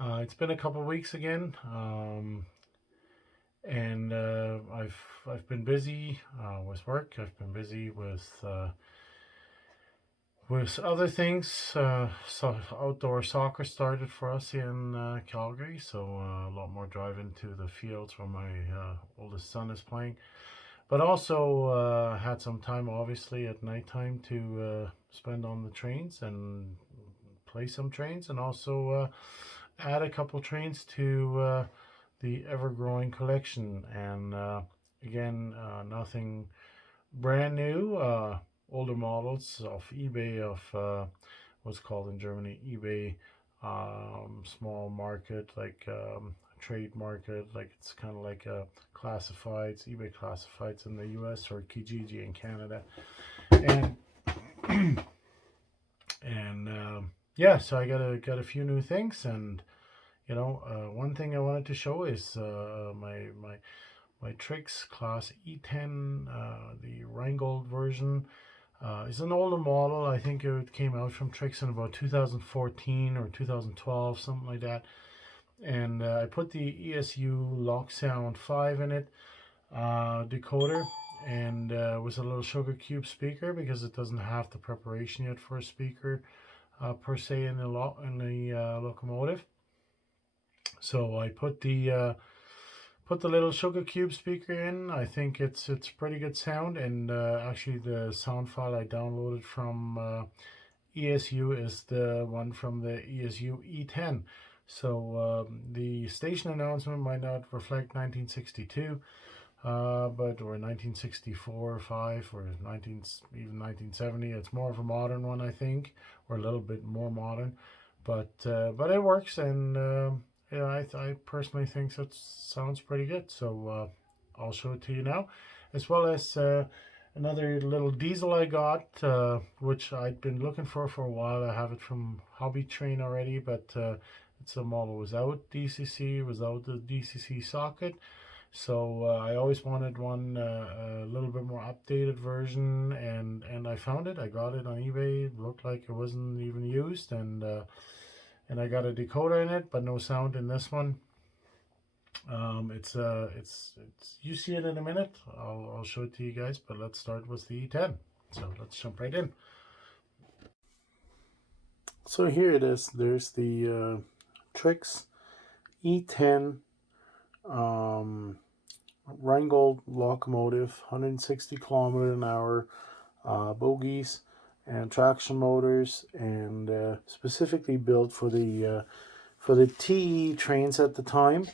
It's been a couple of weeks again, and I've been busy with work. I've been busy with other things. So outdoor soccer started for us in Calgary, so a lot more driving to the fields where my oldest son is playing. But also had some time, obviously, at nighttime to spend on the trains and play some trains, and also add a couple trains to the ever-growing collection. And again, nothing brand new. Older models off eBay, of what's called in Germany eBay, small market, like trade market, like it's kind of like classifieds, eBay classifieds in the US, or Kijiji in Canada. And and yeah, so I got a few new things. And one thing I wanted to show is my Trix Class E10, the Rheingold version. It's an older model. I think it came out from Trix in about 2014 or 2012, something like that. And I put the ESU Lock Sound 5 in it, decoder, and with a little sugar cube speaker, because it doesn't have the preparation yet for a speaker per se in the locomotive. So I put the little sugar cube speaker in. I think it's pretty good sound. And actually, the sound file I downloaded from ESU is the one from the ESU E10. So the station announcement might not reflect 1962, but or 1964, 5, or even 1970. It's more of a modern one, I think, or a little bit more modern. But it works. And yeah, I personally think that sounds pretty good. So I'll show it to you now, as well as another little diesel I got, which I'd been looking for a while. I have it from Hobby Train already, but it's a model without DCC, without the DCC socket. So I always wanted one, a little bit more updated version, and I found it. I got it on eBay. It looked like it wasn't even used, and I got a decoder in it, but no sound in this one. It's you see it in a minute. I'll show it to you guys, but let's start with the E10. So let's jump right in. So here it is. There's the Trix E10 Rheingold locomotive, 160 kilometer an hour, bogies and traction motors, and specifically built for the TE trains at the time.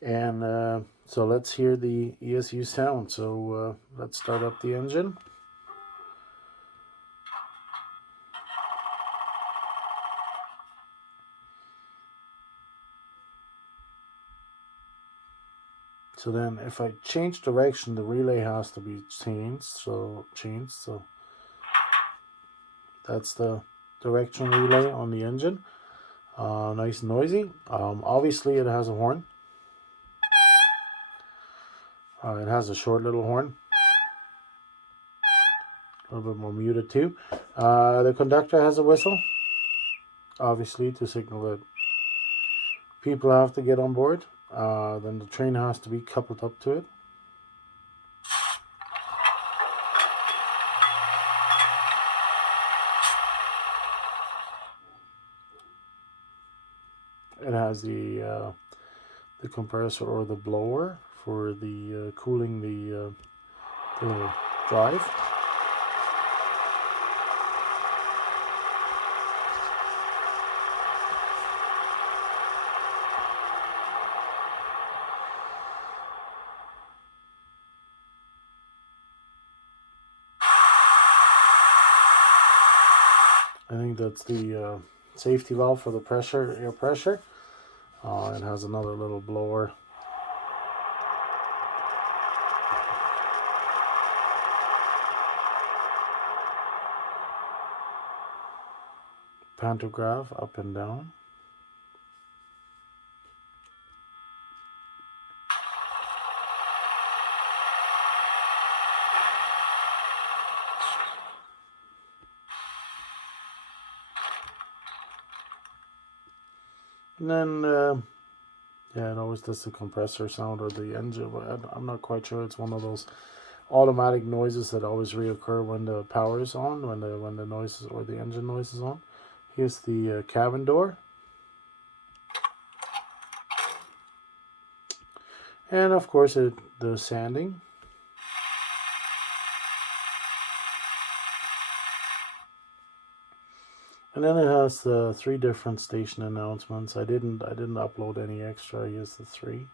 And so let's hear the ESU sound. So let's start up the engine. So then if I change direction, the relay has to be changed. So that's the direction relay on the engine. Nice and noisy. Obviously it has a horn. It has a short little horn. A little bit more muted too. The conductor has a whistle, obviously to signal that people have to get on board. Then the train has to be coupled up to it. It has the compressor or the blower for the cooling the drive. I think that's the safety valve for the air pressure. It has another little blower. Pantograph up and down. And then, yeah, it always does the compressor sound or the engine. I'm not quite sure. It's one of those automatic noises that always reoccur when the power is on, when the noise is, or the engine noise is on. Here's the cabin door. And of course the sanding. And then it has the 3 different station announcements. I didn't upload any extra. Here's the 3.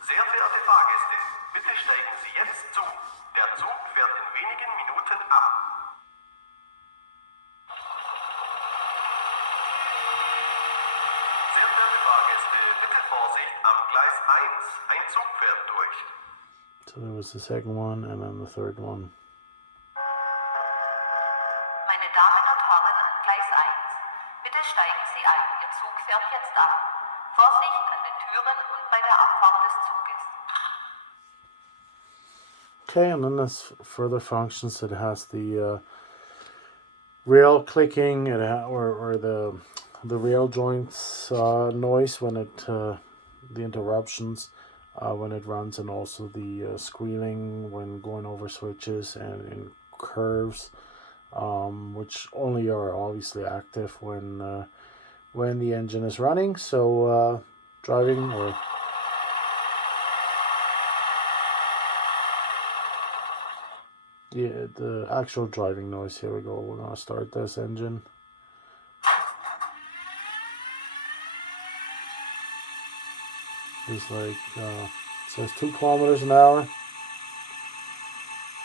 Sehr verehrte Fahrgäste, bitte steigen Sie jetzt zu. Der Zug fährt in wenigen Minuten ab. Sehr verehrte Fahrgäste, bitte Vorsicht am Gleis 1. Ein Zug fährt durch. So there was the second one and then the third one. Meine Damen und Herren an Gleis 1. Bitte steigen Sie ein. Ihr Zug fährt jetzt ab. Vorsicht an den Türen und bei der Abfahrt des Zuges. Okay, and then there's further functions. It has the rail clicking, or the rail joints noise when it the interruptions when it runs, and also the squealing when going over switches and in curves, which only are obviously active when the engine is running. So driving or yeah, the actual driving noise. Here we go. We're gonna start this engine. It's like so it's 2 kilometers an hour.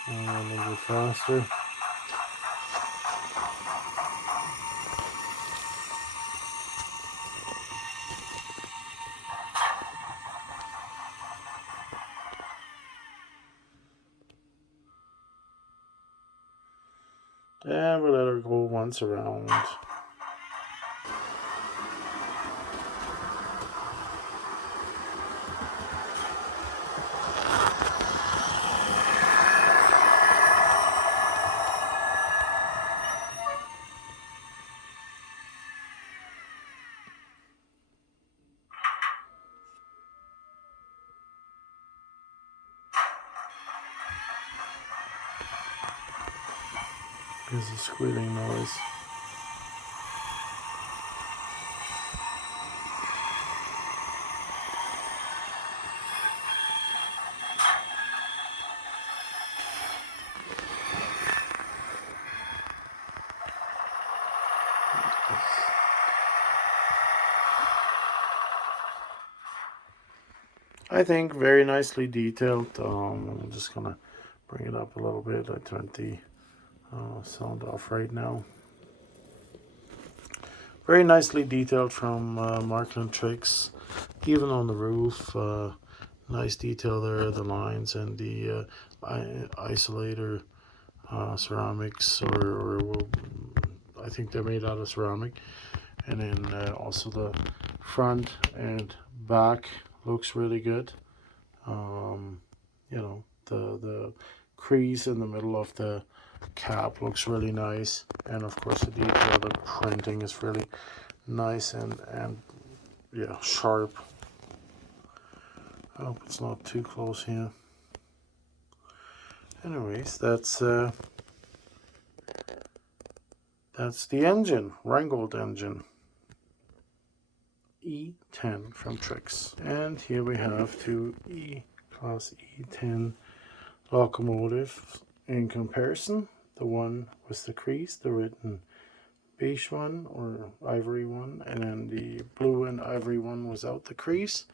A little bit faster. And we'll let her go once around. There's a squealing noise. I think very nicely detailed. I'm just gonna bring it up a little bit. I turned the sound off right now. Very nicely detailed from Markland Trix, even on the roof. Nice detail there, the lines and the isolator ceramics, or I think they're made out of ceramic. And then also the front and back looks really good. You know, the crease in the middle of the cap looks really nice, and of course the detail, the printing is really nice and yeah, sharp. I hope it's not too close here. Anyways, that's the engine, Rheingold engine, E10 from Trix. And here we have 2 Class E10 locomotives in comparison. The one with the crease, the written beige one or ivory one, and then the blue and ivory one without the crease.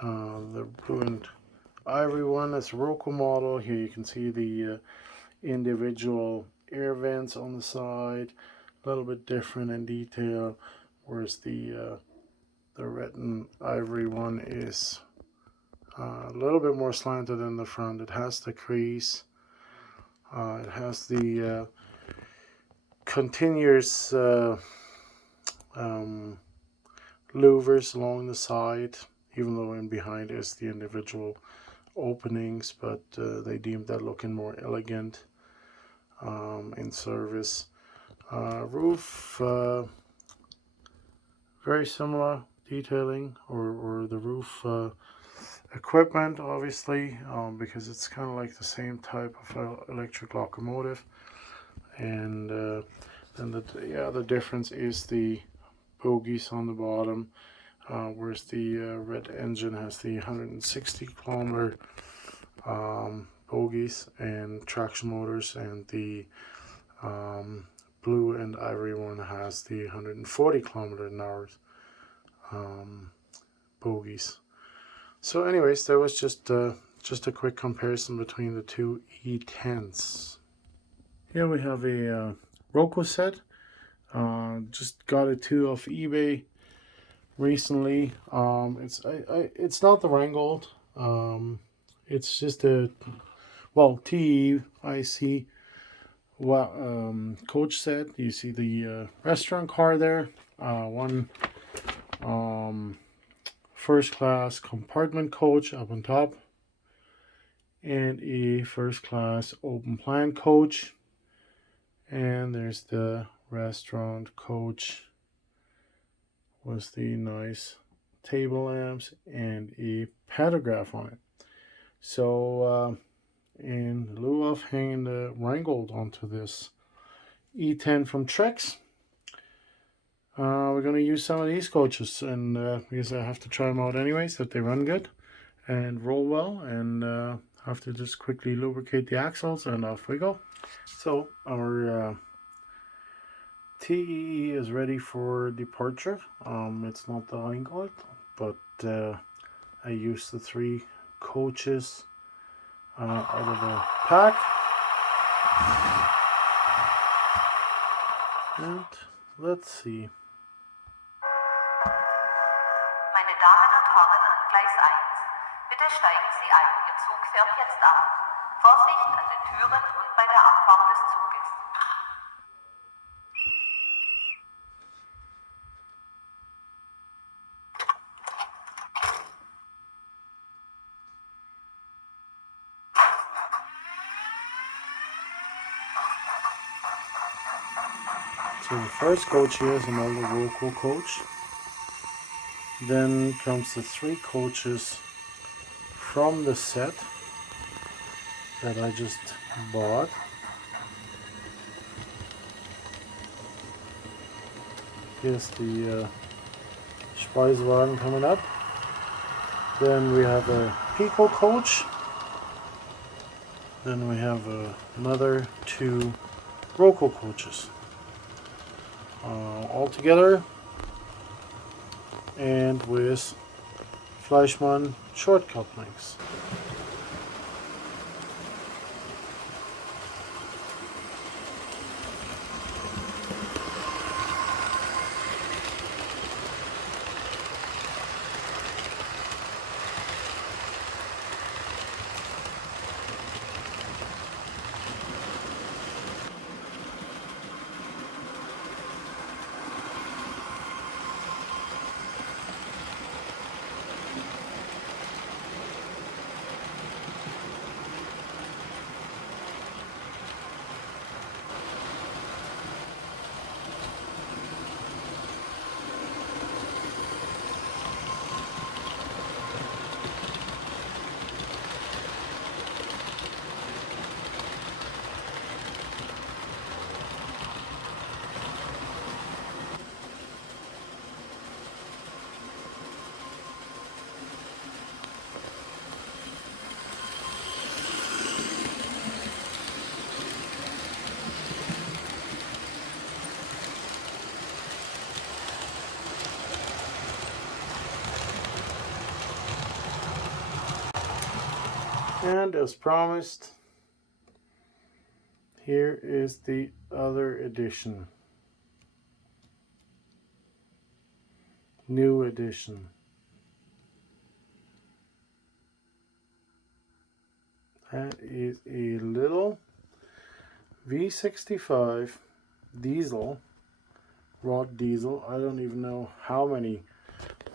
The blue and ivory one is a Roco model. Here you can see the individual air vents on the side, a little bit different in detail, whereas the written ivory one is a little bit more slanted in the front. It has the crease. It has the continuous louvers along the side, even though in behind is the individual openings, but they deemed that looking more elegant in service. Roof very similar detailing, or the roof equipment, obviously, because it's kind of like the same type of electric locomotive. And then the other difference is the bogies on the bottom, whereas the red engine has the 160 kilometer bogies and traction motors, and the blue and ivory one has the 140 kilometer an hour bogies. So anyways, there was just a quick comparison between the two E10s. Here we have a Roco set. Just got it too off eBay recently. It's not the Rheingold. It's just a TEE IC coach set. You see the restaurant car there. One first class compartment coach up on top, and a first class open plan coach. And there's the restaurant coach with the nice table lamps and a pantograph on it. So in lieu of hanging the Rheingold onto this E10 from Trix, we're going to use some of these coaches, and because I have to try them out anyways, that they run good and roll well, and have to just quickly lubricate the axles, and off we go. So our TEE is ready for departure. It's not the Rheingold, but I used the 3 coaches out of the pack. And let's see. Meine Damen und Herren an Gleis 1, bitte steigen Sie ein. Ihr Zug fährt jetzt ab. Vorsicht an den Türen und bei der Abfahrt des Zuges. So the first coach here is another Roco coach. Then comes the 3 coaches from the set that I just bought. Here's the Speisewagen coming up. Then we have a Piko coach. Then we have another 2 Roco coaches. All together, and with Fleischmann shortcut links. And as promised, here is the other edition. New edition. That is a little V65 diesel, raw diesel. I don't even know how many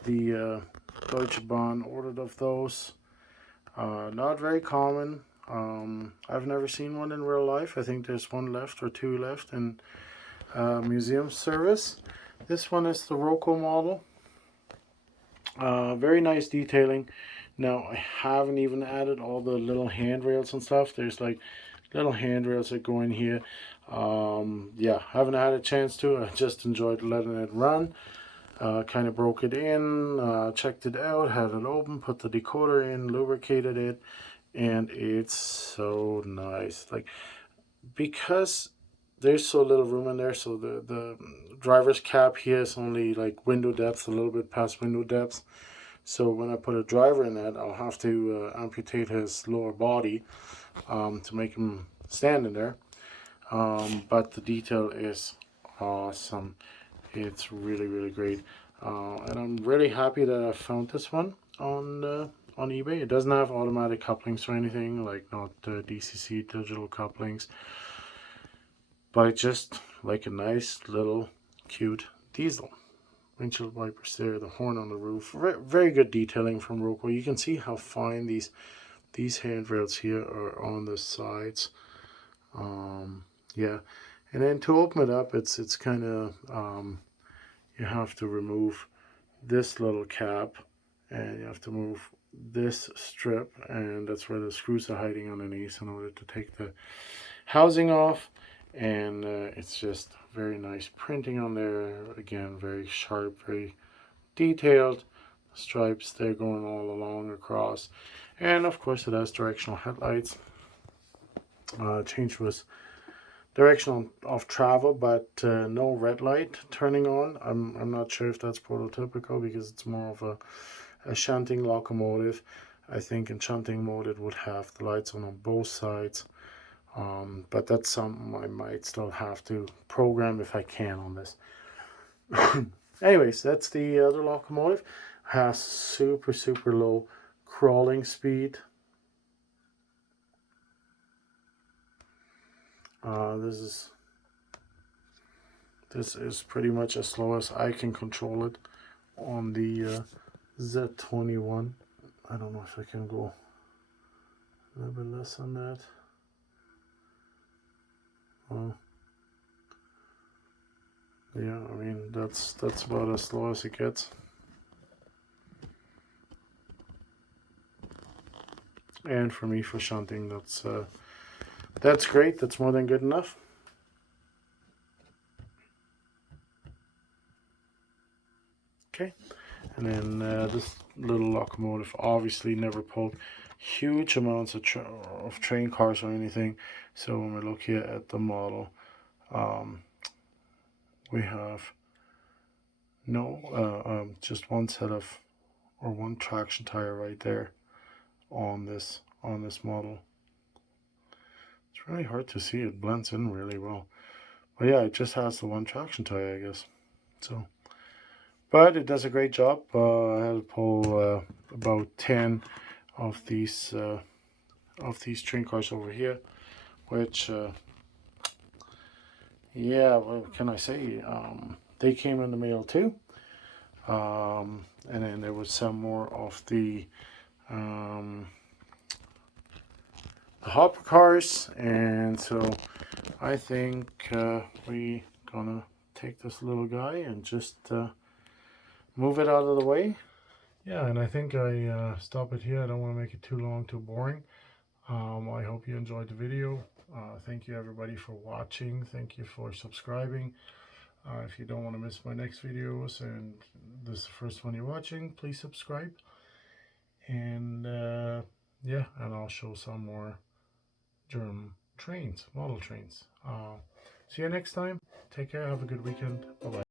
the Deutsche Bahn ordered of those. Not very common. I've never seen one in real life. I think there's 1 left or 2 left in museum service. This one is the Roco model. Very nice detailing. Now I haven't even added all the little handrails and stuff. There's like little handrails that go in here. Yeah, haven't had a chance to. I just enjoyed letting it run. Kind of broke it in, checked it out, had it open, put the decoder in, lubricated it, and it's so nice. Like, because there's so little room in there, so the driver's cap here is only like window depth, a little bit past window depth. So when I put a driver in that, I'll have to amputate his lower body to make him stand in there. But the detail is awesome. It's really, really great. And I'm really happy that I found this one on eBay. It doesn't have automatic couplings or anything, like not DCC digital couplings. But just like a nice little cute diesel. Windshield wipers there, the horn on the roof. Very good detailing from Roco. You can see how fine these handrails here are on the sides. Yeah, and then to open it up, it's kind of you have to remove this little cap, and you have to move this strip, and that's where the screws are hiding underneath in order to take the housing off. And it's just very nice printing on there. Again, very sharp, very detailed. Stripes there going all along across, and of course it has directional headlights. Change was direction of travel, but no red light turning on. I'm not sure if that's prototypical, because it's more of a shunting locomotive. I think in shunting mode it would have the lights on both sides. But that's something I might still have to program if I can on this. Anyways, that's the other locomotive. Has super, super low crawling speed. This is pretty much as slow as I can control it on the Z21. I don't know if I can go a little bit less on that. Yeah, I mean that's about as slow as it gets. And for me, for shunting, that's great. That's more than good enough. Okay, and then this little locomotive obviously never pulled huge amounts of train cars or anything. So when we look here at the model, we have just one set of, or one traction tire right there on this model. It's really hard to see. It blends in really well. But yeah, it just has the one traction tire, I guess. So, but it does a great job. I had to pull about 10 of these train cars over here, which yeah, what can I say? They came in the mail too. And then there was some more of the hopper cars, and so I think we gonna take this little guy and just move it out of the way. Yeah, and I think I stop it here. I don't want to make it too long, too boring. I hope you enjoyed the video. Thank you everybody for watching. Thank you for subscribing. If you don't want to miss my next videos and this is the first one you're watching, please subscribe. And yeah, and I'll show some more German trains, model trains. See you next time. Take care. Have a good weekend. Bye-bye.